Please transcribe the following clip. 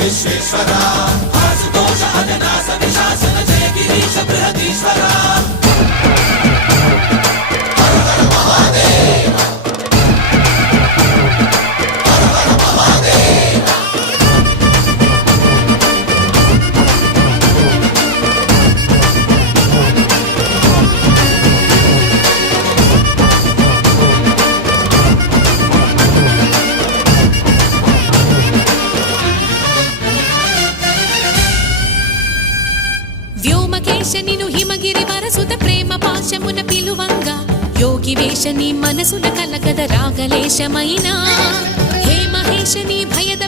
విశ్వేశ్వరా ఆశుతోష అజనాస విశాసన జయ గిరీశ బృహదీశ్వరా హర హర మహాదేవ హర హర మహాదేవ వ్యోమకేశనిను హిమగిరి వరసుత ప్రేమ పాశమున పిలువంగా యోగి వేషని మనసున కలకద రాగలేశమైనా హే మహేశని భయద